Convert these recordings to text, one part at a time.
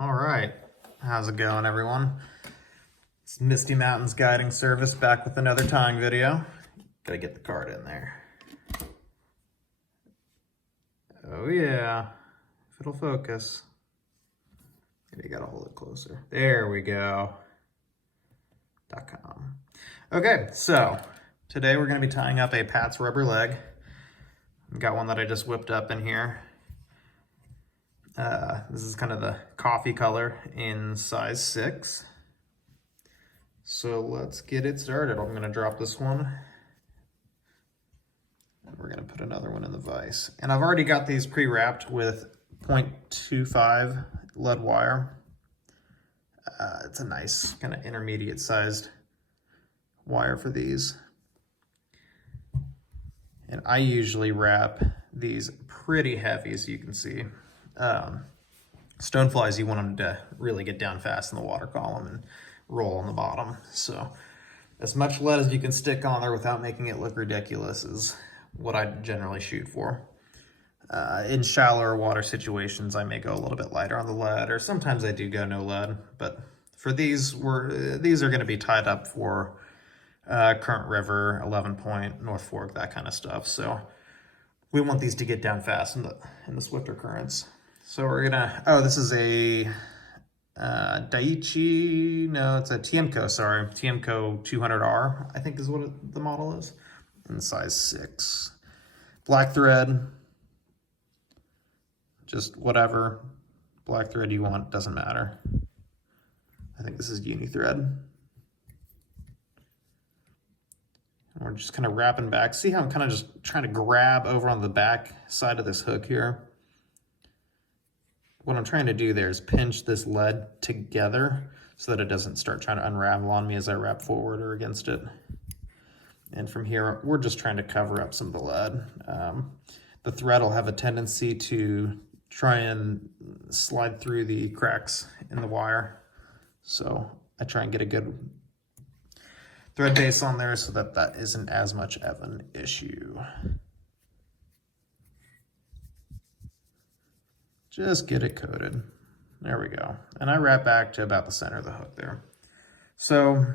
All right, how's it going, everyone? It's Misty Mountains Guiding Service back with another tying video. Gotta get the card in there. Oh yeah, if it'll focus. Maybe you gotta hold it closer. There we go. .com. Okay, so today we're gonna be tying up a Pat's rubber leg. I've got one that I just whipped up in here. This is kind of the coffee color in size 6. So let's get it started. I'm gonna drop this one. And we're gonna put another one in the vise. And I've already got these pre-wrapped with 0.25 lead wire. It's a nice kind of intermediate sized wire for these. And I usually wrap these pretty heavy, as you can see. Stoneflies, you want them to really get down fast in the water column and roll on the bottom. So as much lead as you can stick on there without making it look ridiculous is what I generally shoot for. In shallower water situations, I may go a little bit lighter on the lead, or sometimes I do go no lead. But for these, these are going to be tied up for Current River, 11 Point, North Fork, that kind of stuff. So we want these to get down fast in the swifter currents. So we're gonna, oh, this is a Daiichi, no, it's a Tiemco, sorry. Tiemco 200R, I think is what the model is, in size 6. Black thread, just whatever black thread you want, doesn't matter. I think this is Uni-Thread. And we're just kind of wrapping back. See how I'm kind of just trying to grab over on the back side of this hook here? What I'm trying to do there is pinch this lead together so that it doesn't start trying to unravel on me as I wrap forward or against it. And from here, we're just trying to cover up some of the lead. The thread will have a tendency to try and slide through the cracks in the wire. So I try and get a good thread base on there so that that isn't as much of an issue. Just get it coated. There we go. And I wrap back to about the center of the hook there. So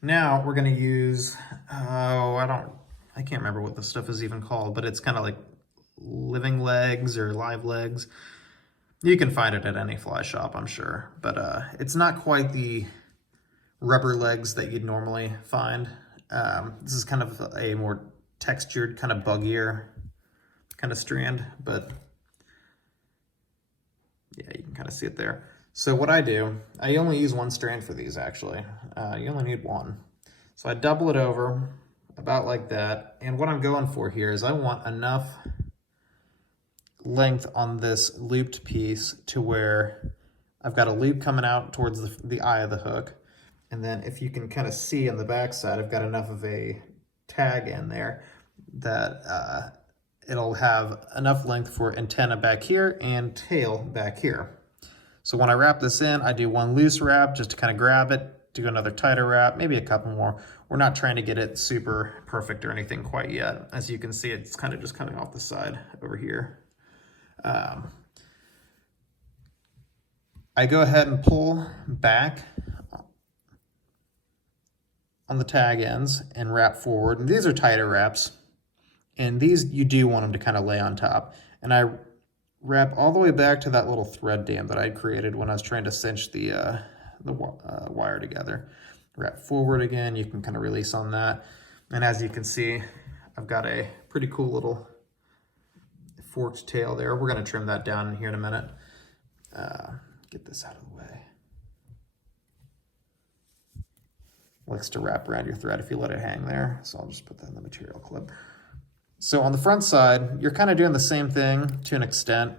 now we're going to use, I can't remember what this stuff is even called, but it's kind of like living legs or live legs. You can find it at any fly shop, I'm sure, but it's not quite the rubber legs that you'd normally find. This is kind of a more textured, kind of buggier kind of strand, but yeah, you can kind of see it there. So what I do, I only use one strand for these actually. You only need one. So I double it over about like that. And what I'm going for here is I want enough length on this looped piece to where I've got a loop coming out towards the eye of the hook. And then if you can kind of see on the back side, I've got enough of a tag in there that it'll have enough length for antenna back here and tail back here. So when I wrap this in, I do one loose wrap just to kind of grab it, do another tighter wrap, maybe a couple more. We're not trying to get it super perfect or anything quite yet. As you can see, it's kind of just coming off the side over here. I go ahead and pull back on the tag ends and wrap forward. And these are tighter wraps. And these, you do want them to kind of lay on top. And I wrap all the way back to that little thread dam that I created when I was trying to cinch the wire together. Wrap forward again, you can kind of release on that. And as you can see, I've got a pretty cool little forked tail there. We're gonna trim that down here in a minute. Get this out of the way. Likes to wrap around your thread if you let it hang there. So I'll just put that in the material clip. So on the front side, you're kind of doing the same thing to an extent.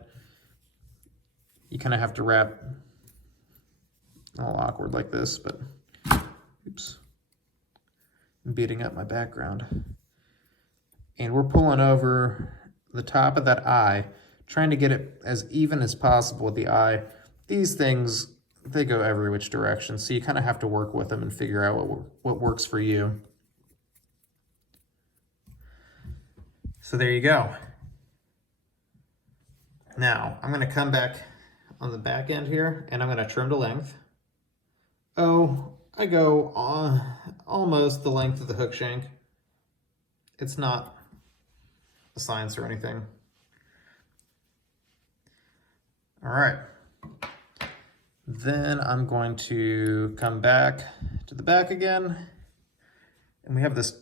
You kind of have to wrap all awkward like this, but oops, I'm beating up my background. And we're pulling over the top of that eye, trying to get it as even as possible with the eye. These things, they go every which direction, so you kind of have to work with them and figure out what works for you. So there you go. Now, I'm going to come back on the back end here, and I'm going to trim to length. Oh, I go almost the length of the hook shank. It's not a science or anything. All right. Then I'm going to come back to the back again, and we have this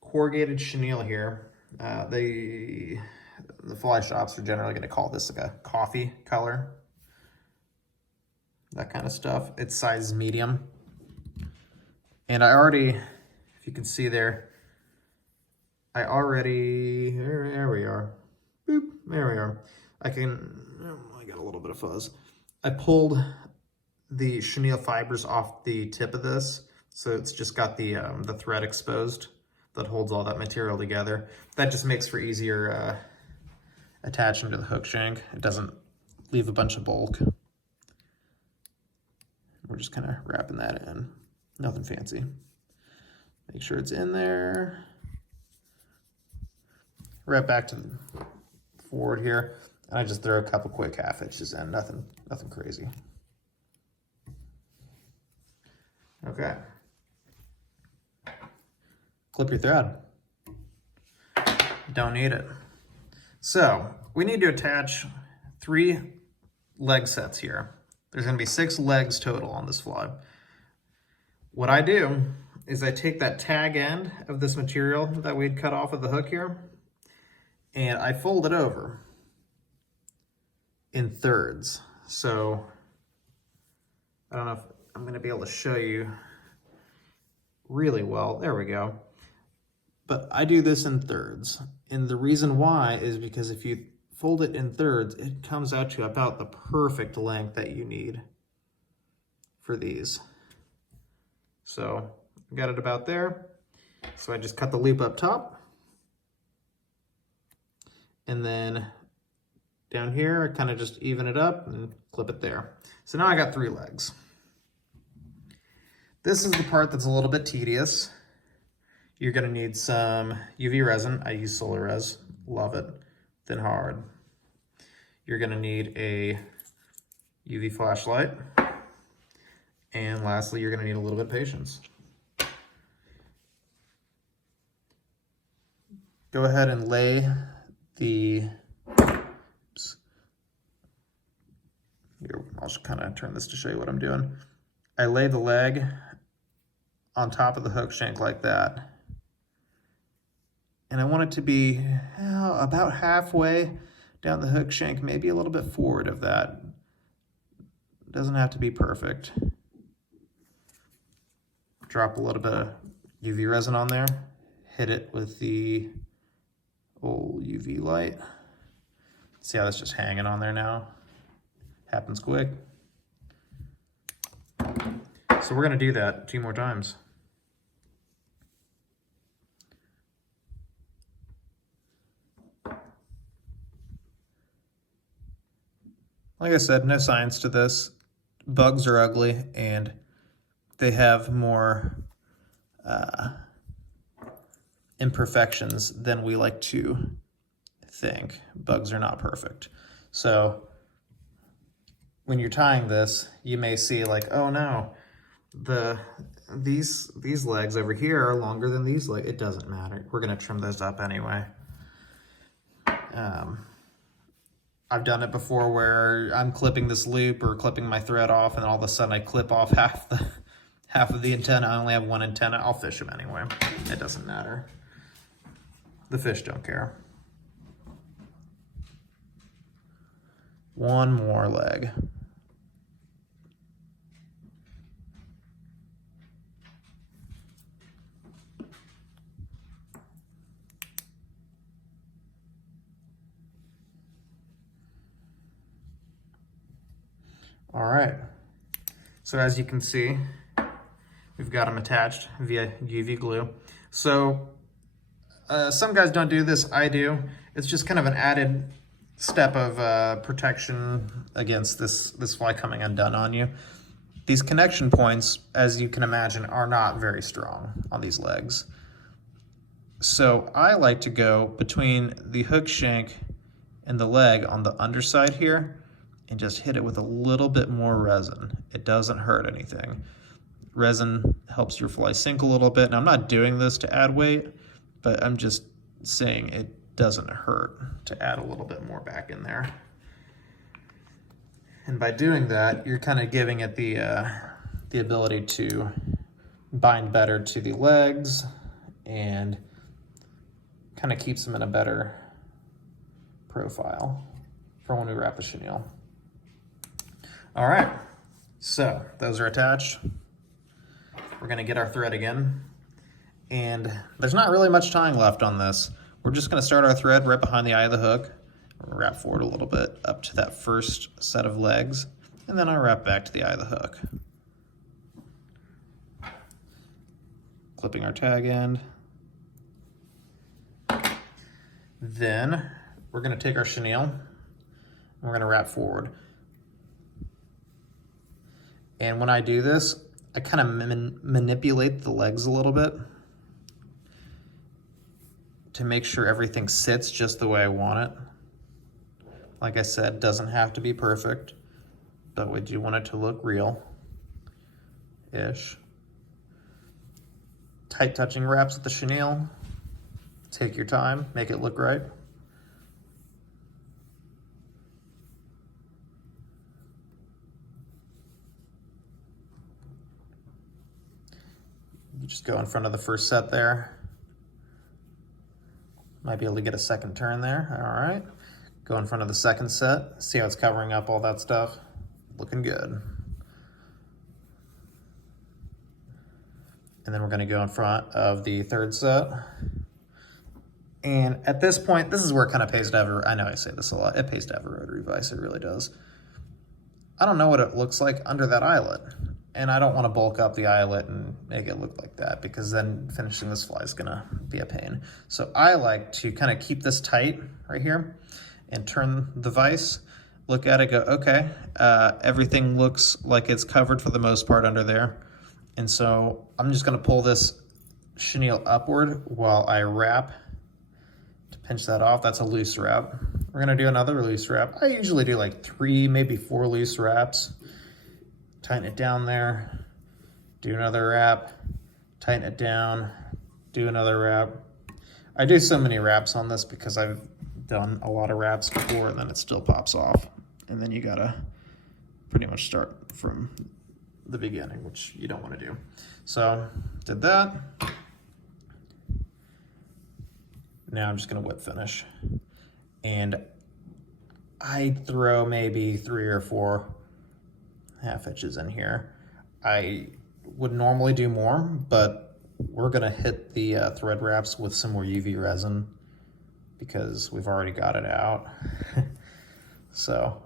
corrugated chenille here. The fly shops are generally going to call this like a coffee color, that kind of stuff. It's size medium. And I already, if you can see there, there we are. Boop, there we are. I got a little bit of fuzz. I pulled the chenille fibers off the tip of this, so it's just got the thread exposed that holds all that material together. That just makes for easier attaching to the hook shank. It doesn't leave a bunch of bulk. We're just kind of wrapping that in. Nothing fancy. Make sure it's in there. Right back to the forward here. And I just throw a couple quick half hitches in. Nothing crazy. Okay. Clip your thread. Don't need it. So we need to attach 3 leg sets here. There's going to be 6 legs total on this fly. What I do is I take that tag end of this material that we'd cut off of the hook here, and I fold it over in thirds. So I don't know if I'm going to be able to show you really well. There we go. But I do this in thirds. And the reason why is because if you fold it in thirds, it comes out to about the perfect length that you need for these. So I got it about there. So I just cut the loop up top. And then down here, I kind of just even it up and clip it there. So now I got 3 legs. This is the part that's a little bit tedious. You're gonna need some UV resin. I use Solarez, love it, thin hard. You're gonna need a UV flashlight. And lastly, you're gonna need a little bit of patience. Go ahead and lay the, oops. Here, I'll just kind of turn this to show you what I'm doing. I lay the leg on top of the hook shank like that. And I want it to be about halfway down the hook shank, maybe a little bit forward of that. It doesn't have to be perfect. Drop a little bit of UV resin on there. Hit it with the old UV light. See how that's just hanging on there now? Happens quick. So we're gonna do that 2 more times. Like I said, no science to this. Bugs are ugly and they have more imperfections than we like to think. Bugs are not perfect. So when you're tying this, you may see like, oh no, these legs over here are longer than these legs. It doesn't matter. We're gonna trim those up anyway. I've done it before where I'm clipping this loop or clipping my thread off, and all of a sudden I clip off half of the antenna. I only have 1 antenna. I'll fish them anyway. It doesn't matter. The fish don't care. 1 more leg. All right, so as you can see, we've got them attached via UV glue. So some guys don't do this, I do. It's just kind of an added step of protection against this fly coming undone on you. These connection points, as you can imagine, are not very strong on these legs. So I like to go between the hook shank and the leg on the underside here, and just hit it with a little bit more resin. It doesn't hurt anything. Resin helps your fly sink a little bit, and I'm not doing this to add weight, but I'm just saying it doesn't hurt to add a little bit more back in there. And by doing that, you're kind of giving it the ability to bind better to the legs and kind of keeps them in a better profile for when we wrap the chenille. All right, so those are attached. We're gonna get our thread again, and there's not really much tying left on this. We're just gonna start our thread right behind the eye of the hook. We're gonna wrap forward a little bit up to that first set of legs, and then I'll wrap back to the eye of the hook. Clipping our tag end. Then we're gonna take our chenille, and we're gonna wrap forward. And when I do this, I kind of manipulate the legs a little bit to make sure everything sits just the way I want it. Like I said, doesn't have to be perfect, but we do want it to look real-ish. Tight touching wraps with the chenille. Take your time, make it look right. You just go in front of the first set there. Might be able to get a second turn there. All right. Go in front of the second set. See how it's covering up all that stuff? Looking good. And then we're gonna go in front of the third set. And at this point, this is where it kind of pays to have I know I say this a lot, it pays to have a rotary vise, it really does. I don't know what it looks like under that eyelet. And I don't want to bulk up the eyelet and make it look like that, because then finishing this fly is gonna be a pain. So I like to kind of keep this tight right here and turn the vise, look at it, go, okay, everything looks like it's covered for the most part under there. And so I'm just gonna pull this chenille upward while I wrap to pinch that off. That's a loose wrap. We're gonna do another loose wrap. I usually do like 3, maybe 4 loose wraps. Tighten it down there, do another wrap, tighten it down, do another wrap. I do so many wraps on this because I've done a lot of wraps before, and then it still pops off. And then you gotta pretty much start from the beginning, which you don't wanna do. So, did that. Now I'm just gonna whip finish. And I throw maybe 3 or 4 half inches in here. I would normally do more, but we're gonna hit the thread wraps with some more UV resin because we've already got it out. So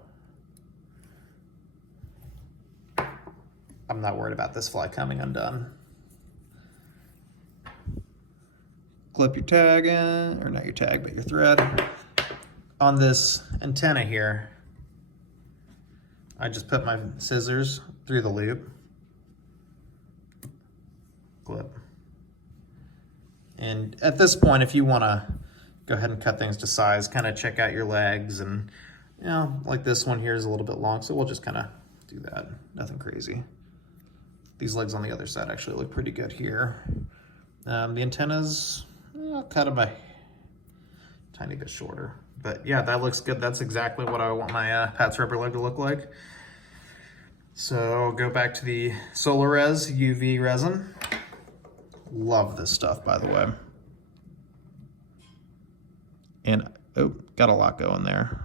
I'm not worried about this fly coming undone. Clip your tag in, or not your tag, but your thread. On this antenna here, I just put my scissors through the loop, clip. And at this point, if you wanna go ahead and cut things to size, kind of check out your legs, and you know, like this one here is a little bit long, so we'll just kind of do that, nothing crazy. These legs on the other side actually look pretty good here. The antennas, I'll cut them a tiny bit shorter. But yeah, that looks good. That's exactly what I want my Pat's rubber leg to look like. So I'll go back to the Solarez UV resin. Love this stuff, by the way. And, oh, got a lot going there.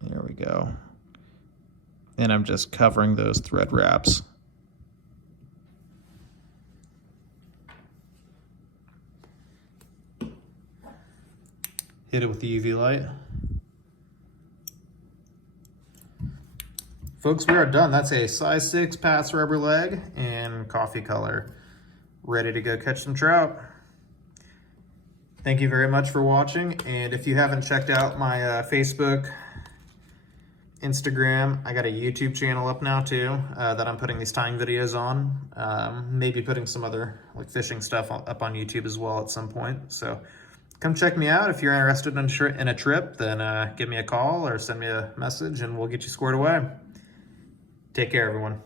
There we go. And I'm just covering those thread wraps. Hit it with the UV light. Folks, we are done. That's a size 6 Pat's rubber leg in coffee color. Ready to go catch some trout. Thank you very much for watching. And if you haven't checked out my Facebook, Instagram, I got a YouTube channel up now too that I'm putting these tying videos on. Maybe putting some other like fishing stuff up on YouTube as well at some point. So come check me out. If you're interested in a trip, then give me a call or send me a message and we'll get you squared away. Take care, everyone.